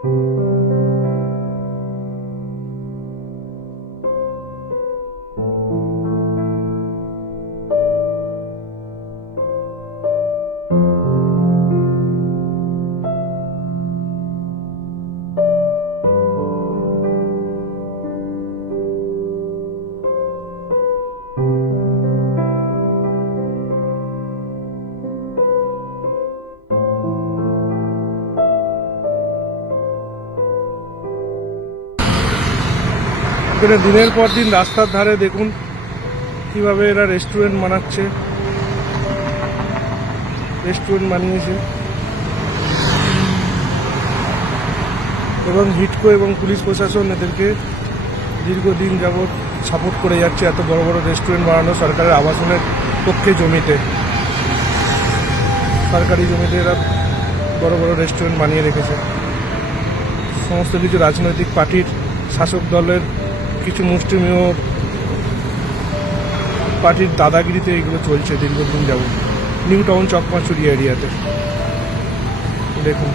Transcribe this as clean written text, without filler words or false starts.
এখানে দিনের পর দিন রাস্তার ধারে দেখুন কিভাবে এরা রেস্টুরেন্ট বানাচ্ছে, রেস্টুরেন্ট বানিয়েছে এবং হিটকো এবং পুলিশ প্রশাসন এদেরকে দীর্ঘদিন যাবৎ সাপোর্ট করে যাচ্ছে এত বড় বড় রেস্টুরেন্ট বানানো সরকারের আবাসনের পক্ষে জমিতে, সরকারি জমিতে এরা বড় বড় রেস্টুরেন্ট বানিয়ে রেখেছে। সমস্ত কিছু রাজনৈতিক পার্টির শাসক দলের কিছু মুষ্টিমেয় পার্টির দাদাগিরিতে এগুলো চলছে দীর্ঘদিন যাবৎ নিউ টাউন চকমাচুরি এরিয়াতে। দেখুন।